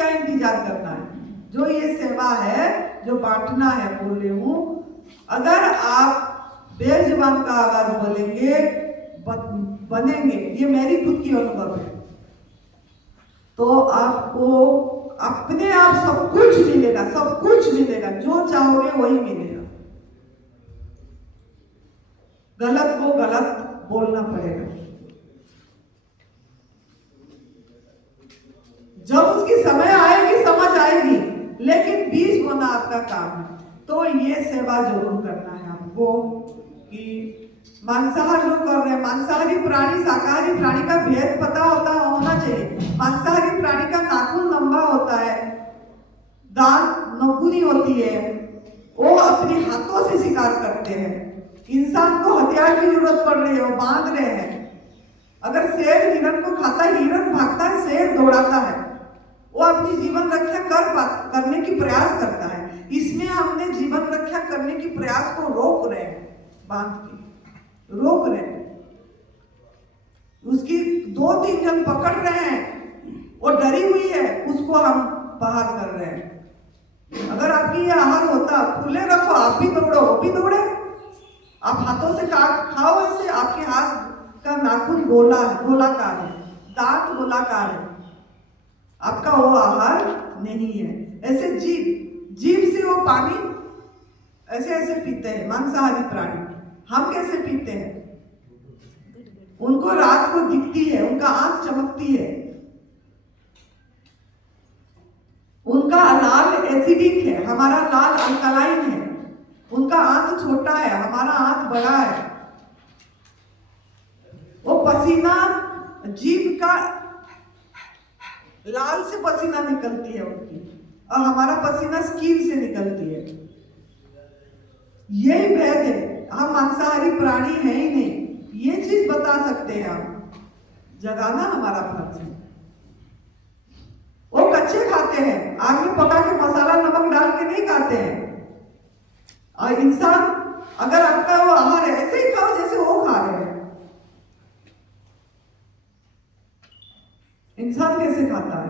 क्या इंतजार करना है? जो ये सेवा है, जो बांटना है, बोल रही हूँ, अगर आप बेजुबान का आवाज बोलेंगे बनेंगे, ये मेरी खुद की अनुभव है, तो आपको अपने आप सब कुछ मिलेगा, सब कुछ मिलेगा, जो चाहोगे वही मिलेगा। गलत को गलत बोलना पड़ेगा। जब उसकी समय आएगी समझ आएगी, लेकिन बीज बोना आपका काम है। तो ये सेवा जरूर करना है आपको कि मांसाहार जो कर रहे हैं, मांसाहारी प्राणी शाकाहारी प्राणी का भेद पता होना चाहिए। मांसाहारी प्राणी का नाखून लंबा होता है, दांत नखूनी होती है, वो अपने हाथों से शिकार करते हैं। इंसान को हथियार की जरूरत पड़ रही है, वो बांध रहे हैं। अगर शेर हिरण को खाता है, हिरण भागता है, शेर दौड़ाता है, वो अपनी जीवन रक्षा करने की प्रयास करता है। इसमें हमने जीवन रक्षा करने की प्रयास को रोक रहे हैं, बांध के रोक रहे हैं। उसकी 2-3 जन पकड़ रहे हैं, वो डरी हुई है, उसको हम बाहर कर रहे हैं। अगर आपकी ये आहार होता, खुले रखो, आप भी दौड़ो, वो भी दौड़े। आप हाथों से खाओ, ऐसे आपके हाथ का नाखून गोलाकार है, दांत गोलाकार है, आपका वो आहार नहीं है। ऐसे जीभ से वो पानी ऐसे ऐसे पीते हैं मांसाहारी प्राणी। हम कैसे पीते हैं? उनको रात को दिखती है, उनका आंख चमकती है, उनका लाल एसिडिक है, हमारा लाल अल्कलाइन है। उनका आंख छोटा है, हमारा आंख बड़ा है। वो पसीना जीभ का लाल से पसीना निकलती है उनकी, और हमारा पसीना स्किन से निकलती है। यही भेद है, हम मांसाहारी प्राणी हैं ही नहीं। ये चीज बता सकते हैं हम, जगाना हमारा फर्ज है। वो कच्चे खाते हैं, आग में पका के मसाला नमक डाल के नहीं खाते हैं। और इंसान, अगर आपका वो आहार है, ऐसे ही खाओ जैसे वो खा रहे हैं। इंसान कैसे खाता है?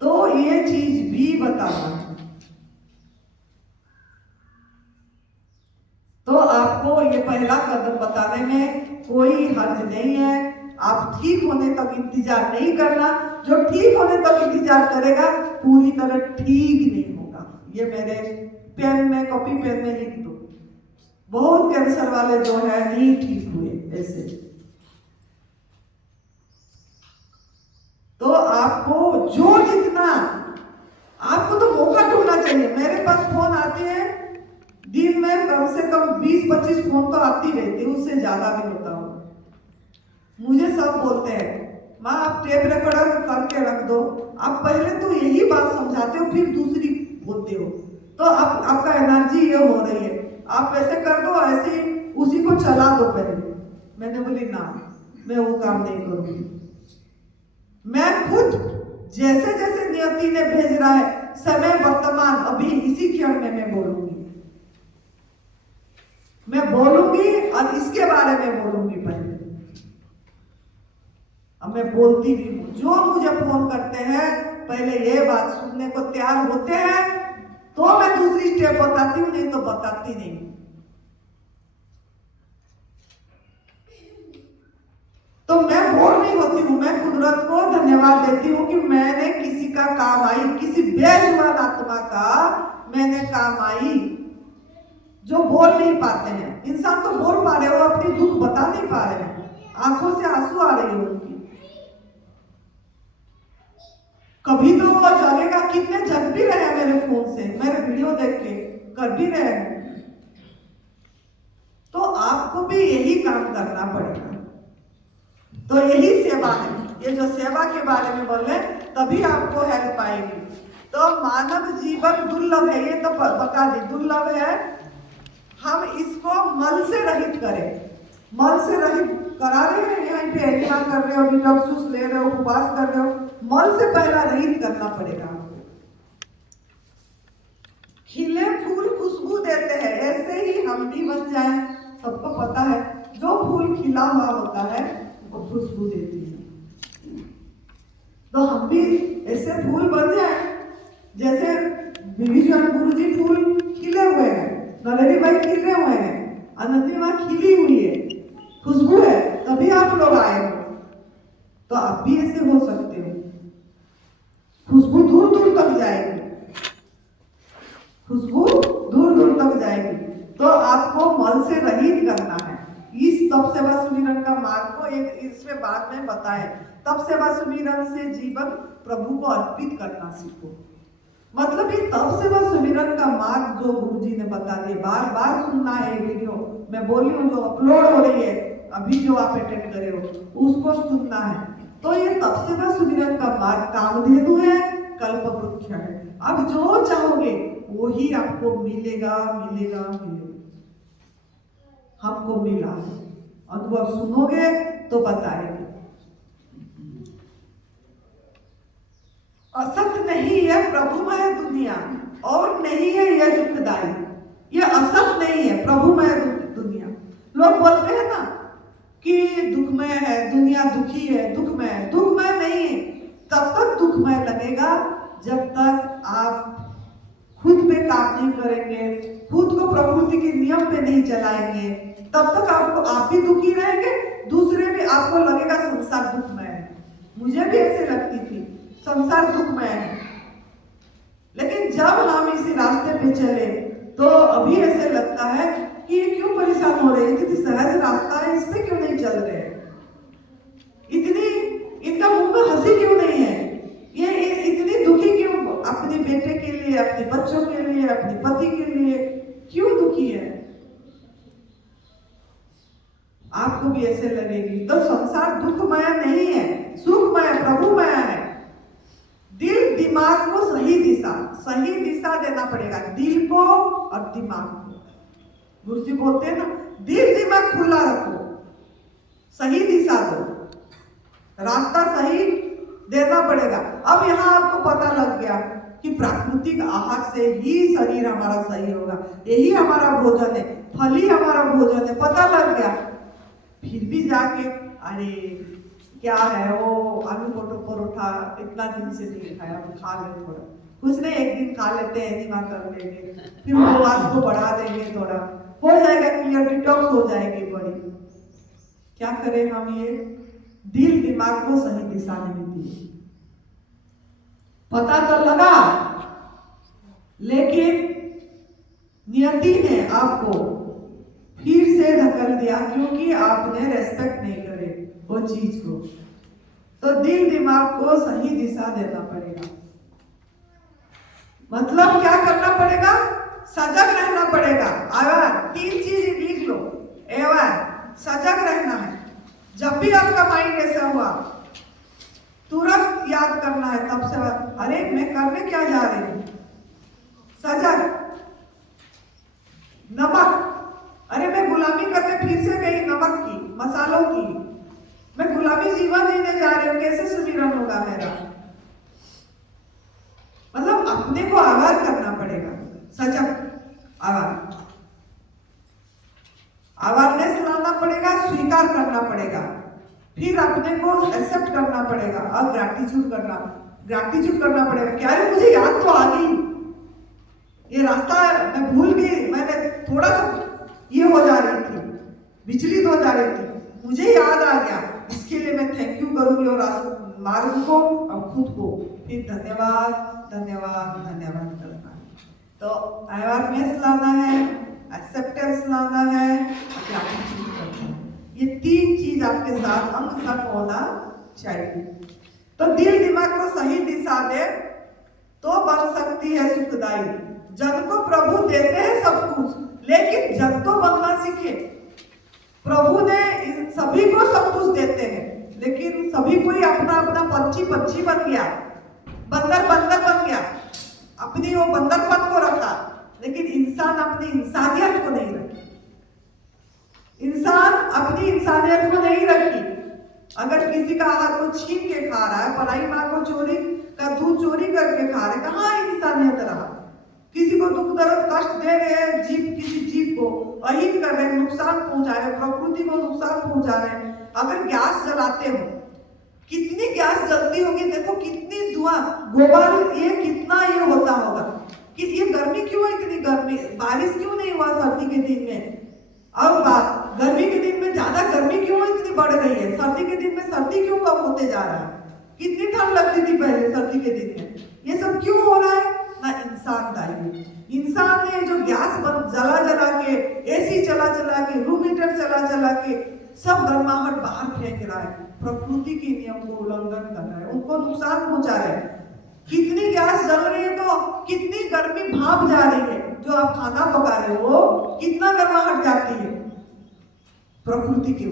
तो ये चीज भी बताना है। तो आपको ये पहला कदम बताने में कोई हर्ज नहीं है। आप ठीक होने तक इंतजार नहीं करना। जो ठीक होने तक इंतजार करेगा पूरी तरह ठीक नहीं होगा। ये मेरे पेन में, कॉपी पेन में लिख दो। बहुत कैंसर वाले जो है नहीं ठीक हुए ऐसे। तो आपको जो जितना, आपको तो मौका ढूंढना चाहिए। मेरे पास फोन आते हैं दिन में कम से कम 20-25 फोन तो आती रहती है, उससे ज्यादा भी होता हो। मुझे सब बोलते हैं, माँ आप टेप रिकॉर्डर करके रख दो। आप पहले तो यही बात समझाते हो, फिर दूसरी बोलते हो। तो आपका एनर्जी ये हो रही है, आप ऐसे कर दो, ऐसे ही उसी को चला दो पहले। मैंने बोली ना, मैं वो काम नहीं करूंगी। मैं खुद जैसे जैसे नियति ने भेज रहा है, समय वर्तमान अभी इसी क्षण में मैं बोलूंगी और इसके बारे में बोलूंगी पहले। अब मैं बोलती भी हूँ, जो मुझे फोन करते हैं पहले ये बात सुनने को तैयार होते हैं तो मैं दूसरी स्टेप बताती हूँ, नहीं तो बताती नहीं। तो मैं बोर नहीं होती हूँ, मैं कुदरत को धन्यवाद देती हूँ कि मैंने किसी का काम आई, किसी बेजुबान आत्मा का मैंने काम आई, जो बोल नहीं पाते हैं। इंसान तो बोल पा रहे हो, अपनी दुख बता नहीं पा रहे हैं, आंखों से आंसू आ रही है उनकी। कभी तो वो जगेगा, कितने जग भी रहे हैं मेरे फोन से, मेरे वीडियो देख के कर भी रहे हैं। तो आपको भी यही काम करना पड़ेगा। तो यही सेवा है, ये जो सेवा के बारे में बोले तभी आपको हेल्प आएगी। तो मानव जीवन दुर्लभ है, ये तो बता दी दुर्लभ है। हम इसको मल से रहित करें, मल से रहित करा रहे हैं, यहाँ पे एनिमा कर रहे हो, डिटॉक्स जूस ले रहे हो, उपवास कर रहे हो, मल से पहला रहित करना पड़ेगा आपको। खिले फूल खुशबू देते हैं, ऐसे ही हम भी बन जाएं। सबको पता है जो फूल खिला हुआ होता है वो खुशबू देती है, तो हम भी ऐसे ऐसे फूल बन जाए, जैसे विभीषण गुरु जी फूल खिले हुए हैं, नरेरी भाई खिले हुए हैं, आनंदी माँ खिली हुई है, खुशबू है, तभी आप लोग आए हो। तो आप भी ऐसे हो सकते हो। खुशबू दूर दूर तक जाएगी, खुशबू दूर दूर तक जाएगी। तो आपको मल से रहित करना है। इस तप सेवा सुमिरन का मार्ग को एक इसमें बाद में बताए। तप सेवा सुमिरन से जीवन प्रभु को अर्पित करना सीखो। मतलब ये तप सेवा सुमिरन का मार्ग जो गुरु जी ने बता दिया, बार बार सुनना है। वीडियो मैं बोली हूँ जो अपलोड हो रही है अभी, जो आप अटेंड करे हो उसको सुनना है। तो ये तप सेवा सुमिरन का मार्ग कामधेनु है, कल्पवृक्ष है। अब जो चाहोगे वही आपको मिलेगा मिलेगा मिलेगा। हमको मिला, अनुभव सुनोगे तो बताएंगे। असत नहीं है प्रभुमय दुनिया, और नहीं है यह दुखदाई। ये असत नहीं है प्रभुमय दुनिया। लोग बोलते हैं ना कि दुखमय है दुनिया, दुखी है, दुखमय। दुखमय नहीं है। तब तक दुखमय लगेगा जब तक आप खुद पे काम नहीं करेंगे, खुद को प्रकृति के नियम पे नहीं चलाएंगे। तब तक आपको आप भी दुखी रहेंगे, दूसरे भी आपको लगेगा संसार दुखमय है। मुझे भी ऐसे लगती थी संसार दुखमय है, लेकिन जब हम इसी रास्ते पे चले तो अभी ऐसे लगता है कि ये क्यों परेशान हो रहे हैं, इतनी सहज रास्ता है, इस पे क्यों नहीं चल रहे, इतनी इनका मुंह में हंसी क्यों नहीं है, ये इतनी दुखी क्यों, अपने बेटे के लिए, अपने बच्चों के लिए, अपने पति के लिए क्यों दुखी है। आपको भी ऐसे लगेगी। तो संसार दुखमय नहीं है, सुखमय प्रभुमय है। दिल दिमाग को सही दिशा देना पड़ेगा, दिल को और दिमाग को। गुरु जी बोलते हैं ना, दिल दिमाग खुला रखो, सही दिशा दो, रास्ता सही देना पड़ेगा। अब यहाँ आपको पता लग गया कि प्राकृतिक आहार से ही शरीर हमारा सही होगा, यही हमारा भोजन है, फल ही हमारा भोजन है, पता लग गया। फिर भी जाके अरे क्या है वो आलू मटर परोठा इतना दिन से नहीं खाया, वो खा ले थोड़ा, कुछ नहीं, एक दिन खा लेते हैं, एनिमा कर लेंगे, फिर उपवास को बढ़ा देंगे, थोड़ा हो जाएगा क्लियर, डिटॉक्स हो जाएगी बॉडी। क्या करें हम, ये दिल दिमाग को सही दिशा नहीं दी। पता तो लगा, लेकिन नियति ने आपको फिर से ढकल दिया, क्योंकि आपने रेस्पेक्ट नहीं करे वो चीज को। तो दिल दिमाग को सही दिशा देना पड़ेगा। मतलब क्या करना पड़ेगा, सजग रहना पड़ेगा। आवाज 3 चीज लिख लो, सजग रहना है। जब भी आपका माइंड ऐसा हुआ तुरंत याद करना है, तब से अरे मैं करने क्या जा रही हूं, सजग। नमक, अरे मैं गुलामी करने फिर से गई नमक की, मसालों की, मैं गुलामी जीवन जीने जा रही हूँ, कैसे सुमिरन होगा मेरा। मतलब अपने को आवाज करना पड़ेगा, सजग अवेयरनेस लाना पड़ेगा, स्वीकार करना पड़ेगा, फिर अपने को एक्सेप्ट करना पड़ेगा और ग्रैटिट्यूड करना पड़ेगा। क्या है, मुझे याद तो आ गई, ये रास्ता मैं भूल गई, मैंने थोड़ा सा ये हो जा रही थी, विचलित हो जा रही थी, मुझे याद आ गया, इसके लिए मैं थैंक यू करूंगी और मार्ग को और खुद को फिर धन्यवाद धन्यवाद धन्यवाद करना है। तो अवेयरनेस लाना है, एक्सेप्टेंस लाना है, ग्रैटिट्यूड करना है। ये 3 चीज आपके साथ अंग संग होना चाहिए। तो दिल दिमाग को सही दिशा दे तो बन सकती है सुखदाई। जन को प्रभु देते हैं सब कुछ, लेकिन जन तो बनना सीखे। प्रभु ने सभी को सब कुछ देते हैं, लेकिन सभी कोई अपना अपना पक्षी बन गया, बंदर बन गया, अपनी वो बंदरपन को रखा, लेकिन इंसान अपनी इंसानियत को नहीं रखी। इंसान अपनी इंसानियत को नहीं रखी। अगर किसी का आहार को छीन के खा रहा है, पराई माँ को चोरी का दूध चोरी करके खा रहे, कहाँ इंसानियत रहा। किसी को दुख दर्द कष्ट दे रहे हैं, किसी जीव को अहित कर रहे हैं, नुकसान पहुंचा रहे हैं, प्रकृति को नुकसान पहुंचा रहे हैं। अगर गैस जलाते हो, कितनी गैस जलती होगी, देखो कितनी धुआं, गोबर, ये कितना ये होता होगा कि ये गर्मी क्यों है, इतनी गर्मी, बारिश क्यों नहीं हुआ सर्दी के दिन में, और गर्मी के दिन में ज्यादा गर्मी क्यों इतनी बढ़ रही है, सर्दी के दिन में सर्दी क्यों कम होते जा रहा है, कितनी ठंड लगती थी पहले सर्दी के दिन में, ये सब क्यों हो रहा है ना इंसान दायी। इंसान ने जो गैस जला जला के, एसी चला चला के, रूम हीटर चला चला के सब गर्माहट बाहर फेंक रहा है, प्रकृति के नियम को उल्लंघन कर रहा है, उनको नुकसान पहुंचा रहा है। कितनी गैस जल रही है तो कितनी गर्मी भाप जा रही है, जो आप खाना पका रहे हो कितना गर्माहट जाती है प्रकृति की,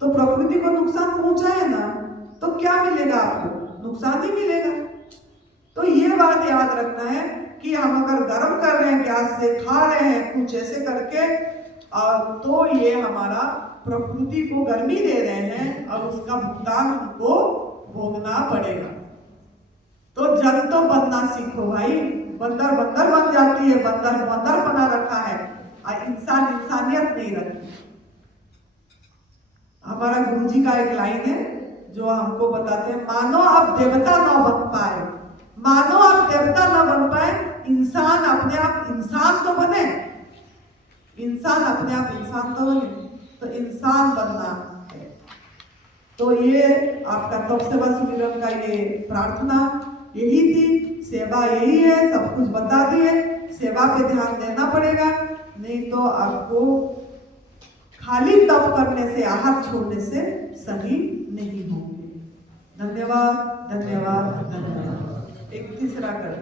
तो प्रकृति को नुकसान पहुंचा है ना, तो क्या मिलेगा आपको, नुकसान ही मिलेगा। तो ये बात याद रखना है कि हम अगर गर्म कर रहे हैं गैस से, खा रहे हैं कुछ ऐसे करके, तो ये हमारा प्रकृति को गर्मी दे रहे हैं और उसका भुगतान हमको भोगना पड़ेगा। तो जन तो बनना सीखो भाई, बंदर बंदर बन जाती है, बंदर बंदर बना रखा है और इंसान इंसानियत नहीं रखी। हमारा गुरुजी का एक लाइन है जो हमको बताते हैं, मानो आप देवता न बन पाए, मानो आप देवता न बन पाए, इंसान अपने आप इंसान तो बने, इंसान अपने आप इंसान तो बने, तो इंसान बनना है। तो ये आपका तप सेवा सुमिरन का ये प्रार्थना यही थी, सेवा यही है, सब कुछ बता दिए, सेवा पे ध्यान देना पड़ेगा, नहीं तो आपको खाली तप करने से, आहार छोड़ने से सही नहीं होंगे। धन्यवाद धन्यवाद धन्यवाद। एक तीसरा कर